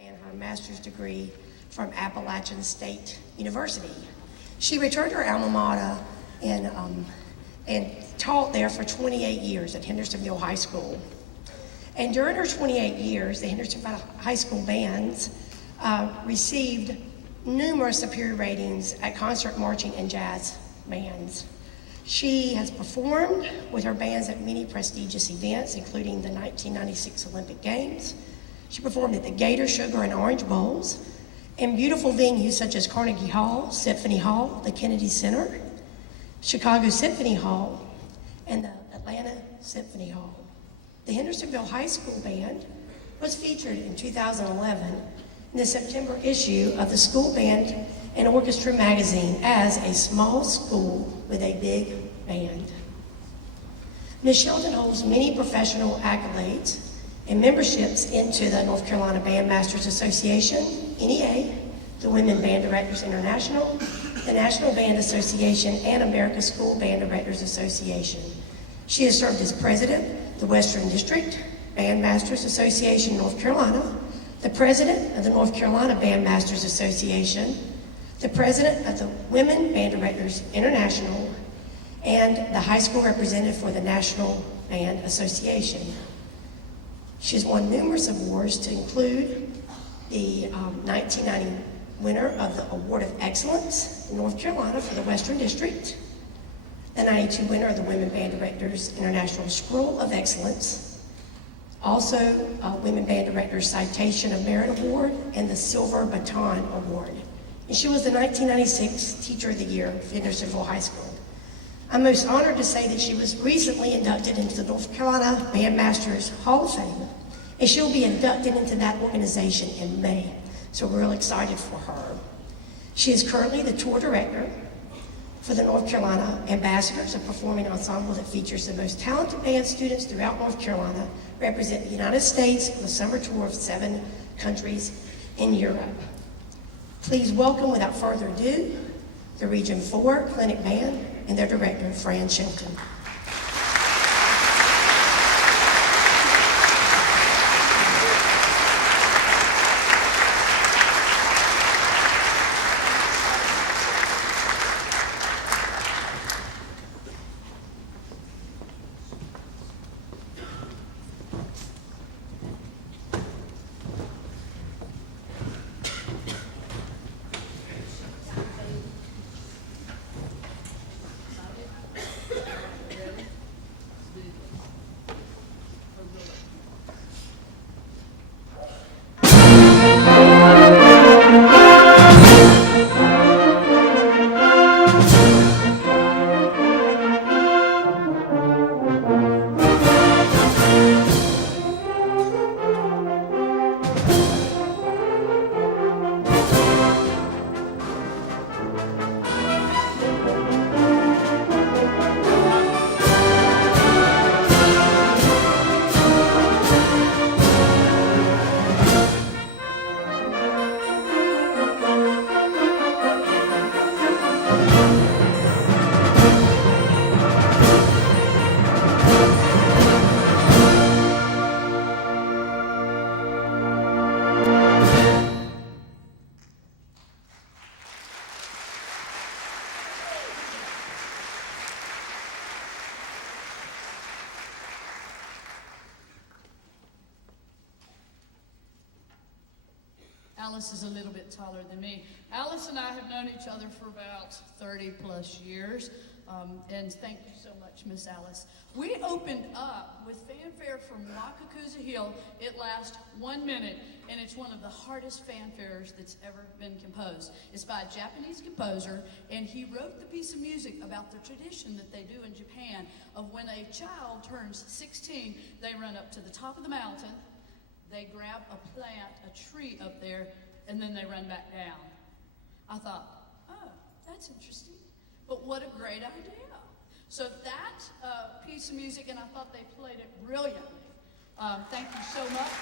and her master's degree from Appalachian State University. She returned to her alma mater and taught there for 28 years at Hendersonville High School. And during her 28 years, the Hendersonville High School bands received numerous superior ratings at concert marching and jazz bands. She has performed with her bands at many prestigious events, including the 1996 Olympic Games. She performed at the Gator, Sugar, and Orange Bowls, in beautiful venues such as Carnegie Hall, Symphony Hall, the Kennedy Center, Chicago Symphony Hall, and the Atlanta Symphony Hall. The Hendersonville High School Band was featured in 2011 in the September issue of the School Band and Orchestra magazine as a small school with a big band. Ms. Shelton holds many professional accolades and memberships into the North Carolina Bandmasters Association, NEA, the Women Band Directors International, the National Band Association, and America's School Band Directors Association. She has served as president of the Western District Bandmasters Association, North Carolina, the president of the North Carolina Bandmasters Association, the president of the Women Band Directors International, and the high school representative for the National Band Association. She has won numerous awards to include the 1990 winner of the Award of Excellence in North Carolina for the Western District, the 92 winner of the Women Band Directors International Scroll of Excellence, also Women Band Directors Citation of Merit Award, and the Silver Baton Award. And she was the 1996 Teacher of the Year for Hendersonville High School. I'm most honored to say that she was recently inducted into the North Carolina Bandmasters Hall of Fame, and she'll be inducted into that organization in May, so we're real excited for her. She is currently the tour director for the North Carolina Ambassadors, a performing ensemble that features the most talented band students throughout North Carolina, represent the United States on a summer tour of 7 countries in Europe. Please welcome, without further ado, the Region 4 Clinic Band and their director, Fran Shelton. Alice is a little bit taller than me. Alice and I have known each other for about 30 plus years, and thank you so much, Miss Alice. We opened up with fanfare from Wakakusa Hill. It lasts 1 minute, and it's one of the hardest fanfares that's ever been composed. It's by a Japanese composer, and he wrote the piece of music about the tradition that they do in Japan of when a child turns 16, they run up to the top of the mountain, they grab a plant, a tree up there, and then they run back down. I thought, oh, that's interesting, but what a great idea. So that piece of music, and I thought they played it brilliantly. Thank you so much.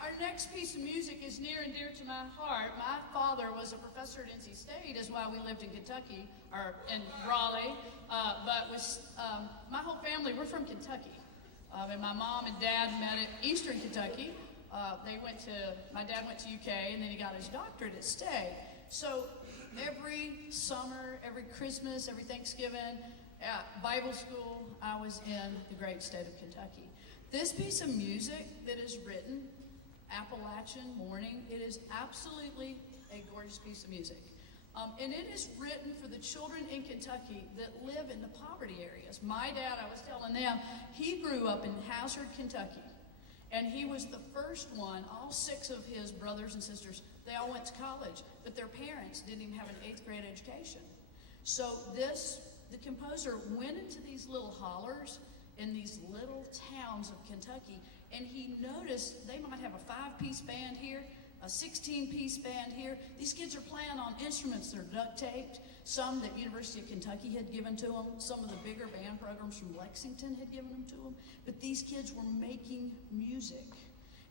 Our next piece of music is near and dear to my heart. My father was a professor at NC State, is why we lived in Kentucky, or in Raleigh, my whole family, we're from Kentucky. And my mom and dad met at Eastern Kentucky. My dad went to UK, and then he got his doctorate at State. So every summer, every Christmas, every Thanksgiving, Bible school, I was in the great state of Kentucky. This piece of music that is written, Appalachian Morning, it is absolutely a gorgeous piece of music. And it is written for the children in Kentucky that live in the poverty areas. My dad, I was telling them, he grew up in Hazard, Kentucky. And he was the first one, all 6 of his brothers and sisters, they all went to college, but their parents didn't even have an 8th grade education. So the composer went into these little hollers in these little towns of Kentucky, and he noticed they might have a 5-piece band here, a 16-piece band here. These kids are playing on instruments that are duct taped, some that University of Kentucky had given to them, some of the bigger band programs from Lexington had given them to them, but these kids were making music.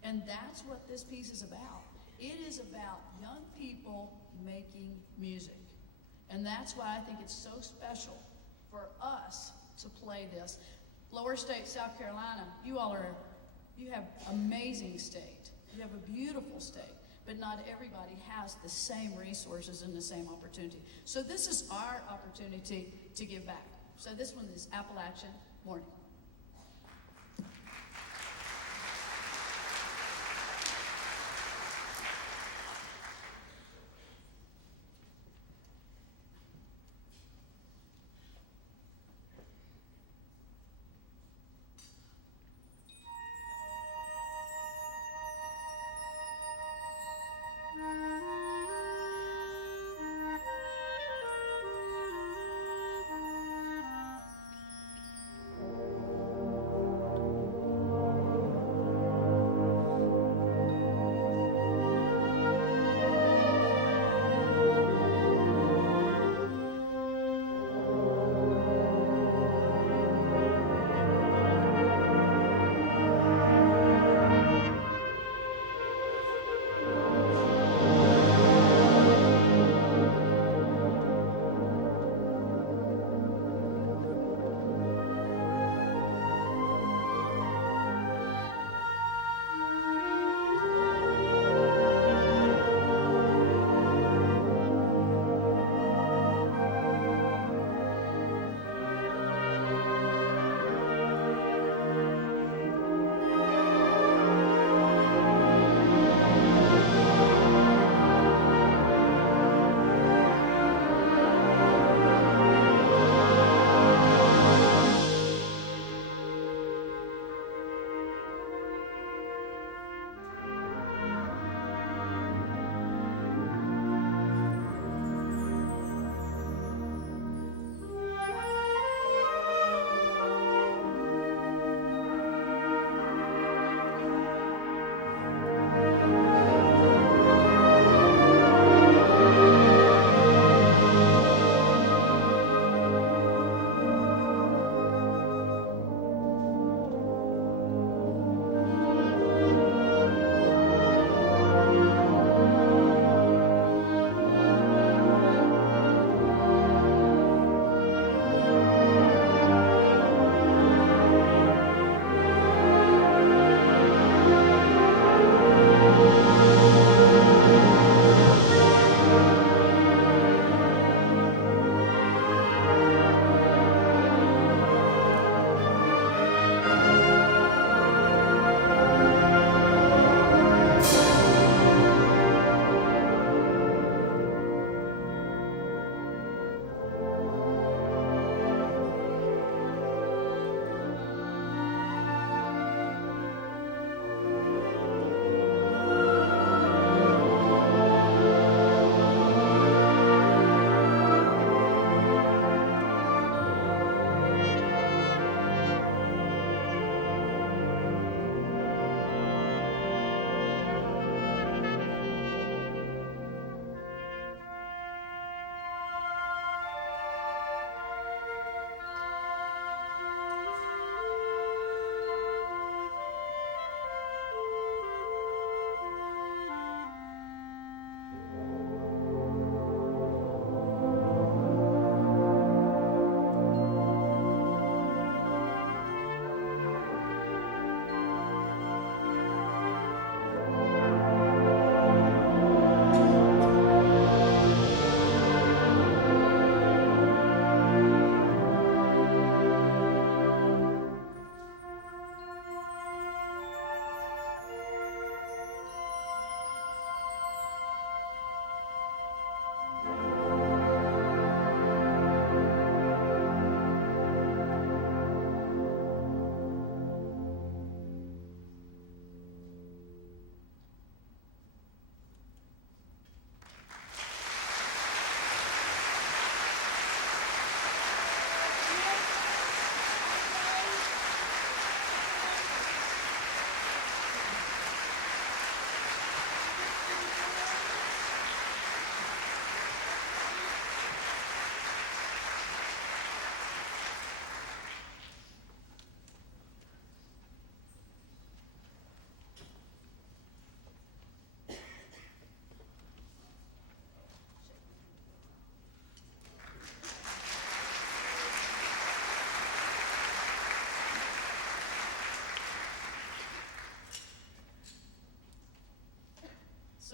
And that's what this piece is about. It is about young people making music. And that's why I think it's so special for us to play this. Lower State, South Carolina, you have amazing state. You have a beautiful state, but not everybody has the same resources and the same opportunity. So this is our opportunity to give back. So this one is Appalachian Morning.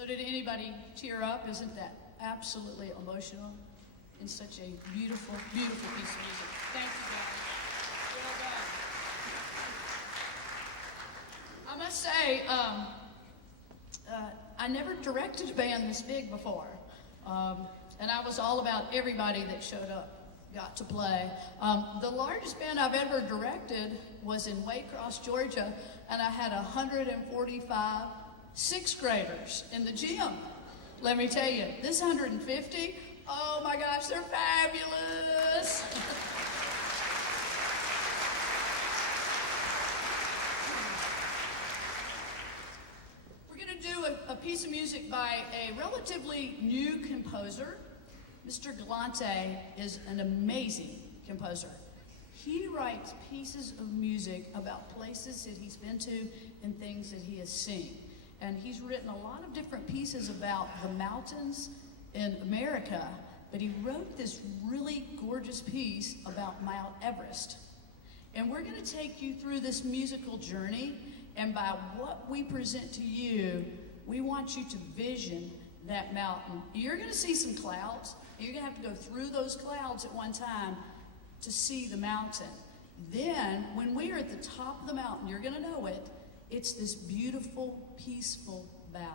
So did anybody tear up? Isn't that absolutely emotional and such a beautiful, beautiful piece of music? Thank you, guys. Well done. I must say, I never directed a band this big before. And I was all about everybody that showed up got to play. The largest band I've ever directed was in Waycross, Georgia, and I had 145 sixth graders in the gym. Let me tell you, this 150, oh my gosh, they're fabulous. We're going to do a piece of music by a relatively new composer. Mr. Galante is an amazing composer. He writes pieces of music about places that he's been to and things that he has seen. And he's written a lot of different pieces about the mountains in America, but he wrote this really gorgeous piece about Mount Everest. And we're going to take you through this musical journey, and by what we present to you, we want you to vision that mountain. You're going to see some clouds. You're going to have to go through those clouds at one time to see the mountain. Then, when we are at the top of the mountain, you're going to know it. It's this beautiful, peaceful ballad.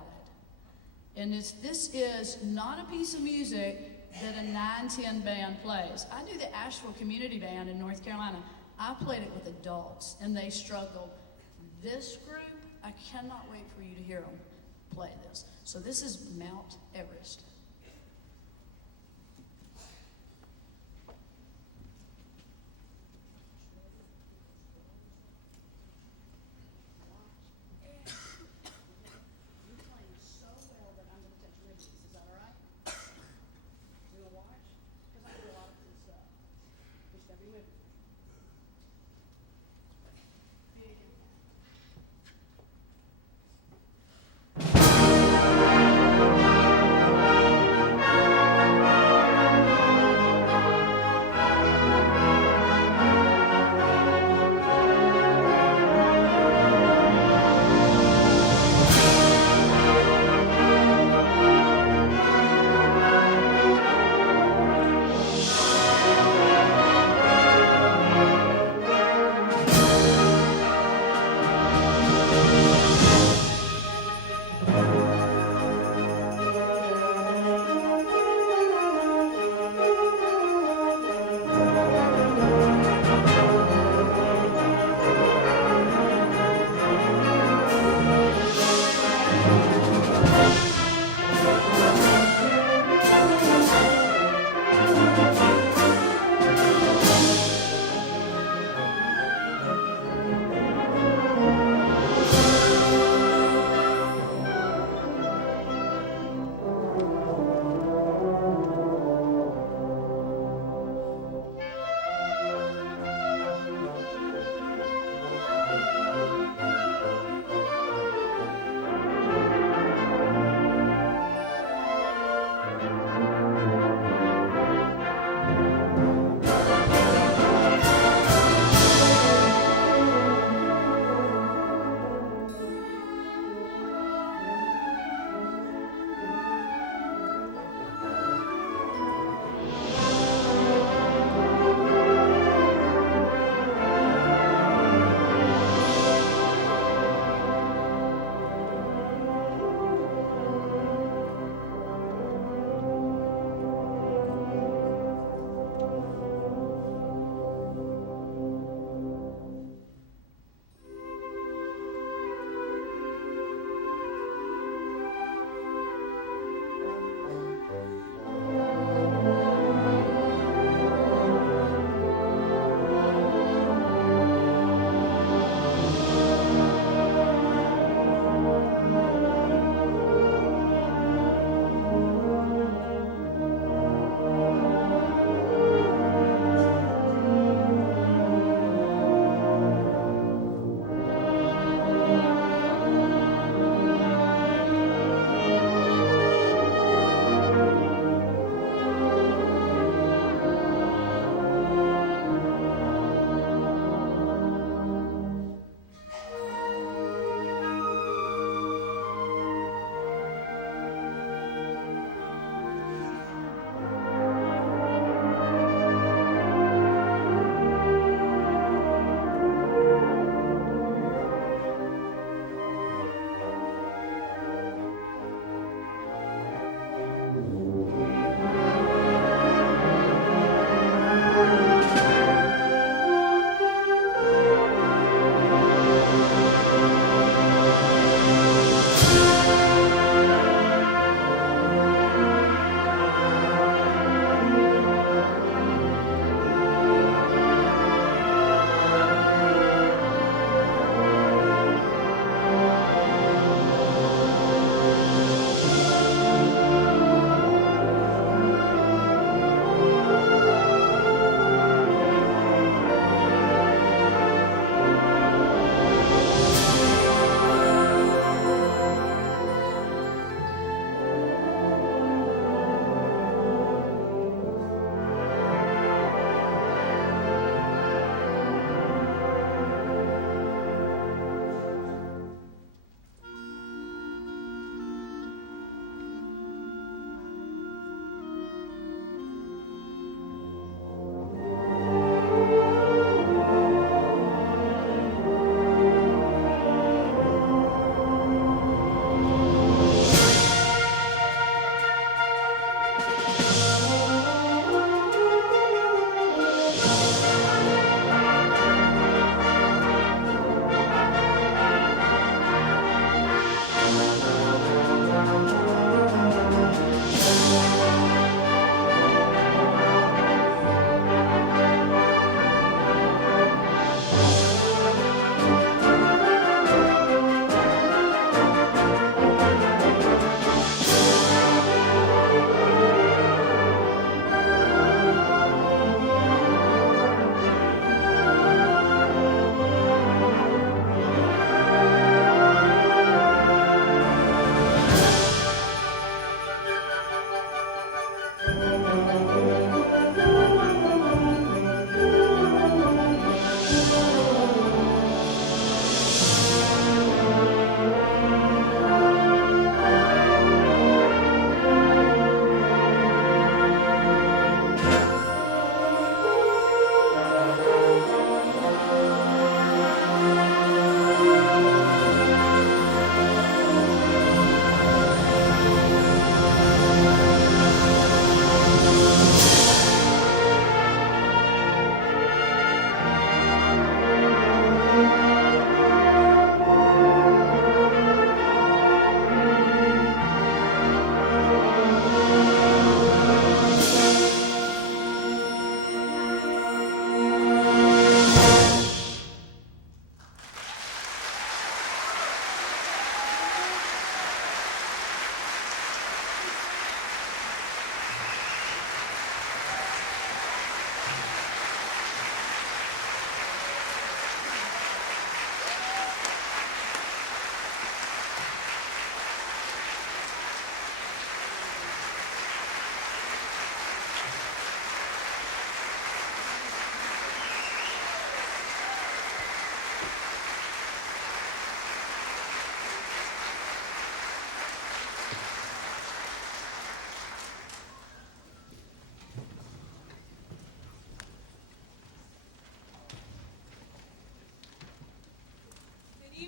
And this is not a piece of music that a 9-10 band plays. I do the Asheville Community Band in North Carolina. I played it with adults, and they struggled. This group, I cannot wait for you to hear them play this. So this is Mount Everest.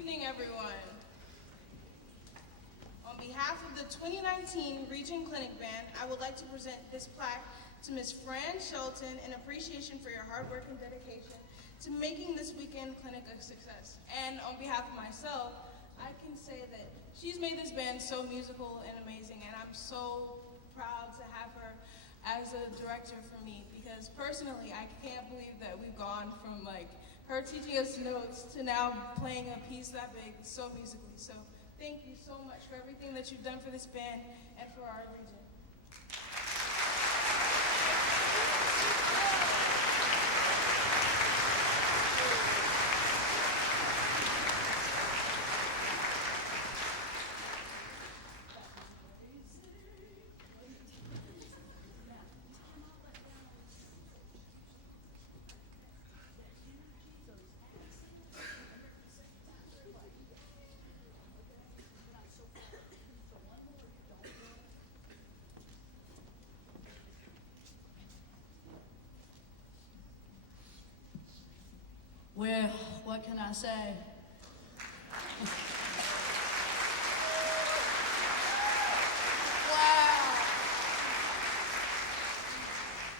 evening, everyone. On behalf of the 2019 Region Clinic Band, I would like to present this plaque to Ms. Fran Shelton in appreciation for your hard work and dedication to making this weekend clinic a success. And on behalf of myself, I can say that she's made this band so musical and amazing, and I'm so proud to have her as a director for me, because personally, I can't believe that we've gone from like her teaching us notes to now playing a piece that big so musically. So thank you so much for everything that you've done for this band and for our region. Well, what can I say? Wow.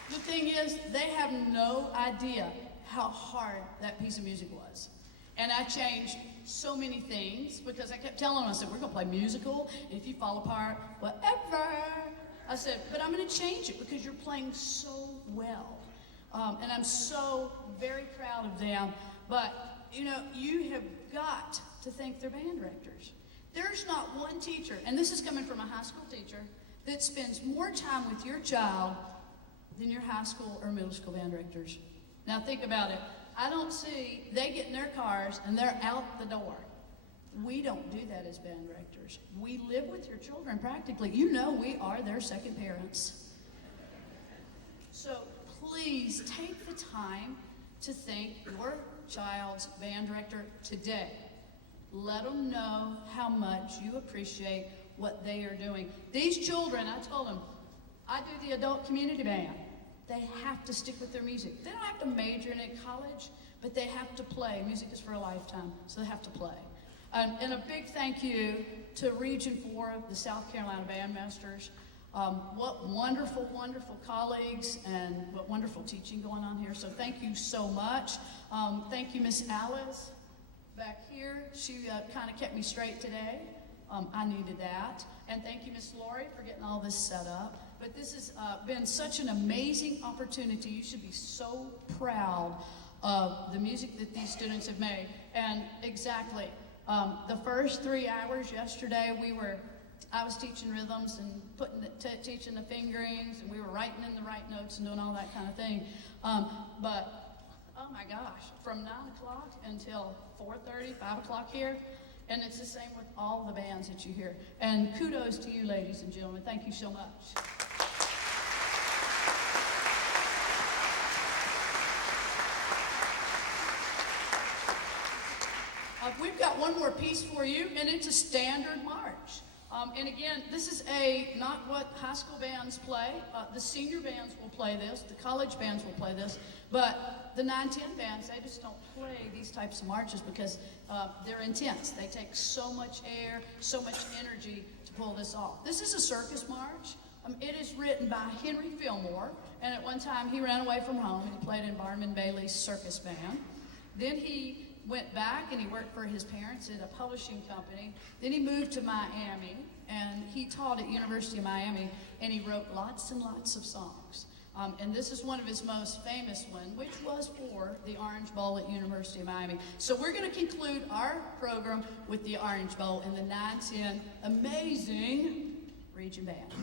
The thing is, they have no idea how hard that piece of music was. And I changed so many things because I kept telling them, I said, we're gonna play musical, and if you fall apart, whatever. I said, but I'm gonna change it because you're playing so well. And I'm so very proud of them. But, you know, you have got to thank their band directors. There's not one teacher, and this is coming from a high school teacher, that spends more time with your child than your high school or middle school band directors. Now think about it. I don't see, they get in their cars and they're out the door. We don't do that as band directors. We live with your children practically. You know we are their second parents. So please take the time to thank your child's band director today. Let them know how much you appreciate what they are doing. These children, I told them, I do the adult community band. They have to stick with their music. They don't have to major in it college, but they have to play. Music is for a lifetime, so they have to play. And a big thank you to Region 4 of the South Carolina Bandmasters. What wonderful, wonderful colleagues and what wonderful teaching going on here. So thank you so much. Thank you, Miss Alice back here. She kind of kept me straight today. I needed that. And thank you, Miss Lori, for getting all this set up. But this has been such an amazing opportunity. You should be so proud of the music that these students have made. And exactly, the first 3 hours yesterday, I was teaching rhythms and teaching the fingerings, and we were writing in the right notes and doing all that kind of thing. But, oh my gosh, from 9 o'clock until 4:30, 5 o'clock here, and it's the same with all the bands that you hear. And kudos to you, ladies and gentlemen. Thank you so much. We've got one more piece for you, and it's a standard march. And again, this is not what high school bands play. The senior bands will play this, the college bands will play this, but the 9-10 bands, they just don't play these types of marches because they're intense. They take so much air, so much energy to pull this off. This is a circus march. It is written by Henry Fillmore, and at one time he ran away from home and he played in Barnum Bailey's circus band. Then he went back and he worked for his parents at a publishing company. Then he moved to Miami and he taught at University of Miami, and he wrote lots and lots of songs. And this is one of his most famous ones, which was for the Orange Bowl at University of Miami. So we're going to conclude our program with the Orange Bowl and the 9-10 amazing Region Band.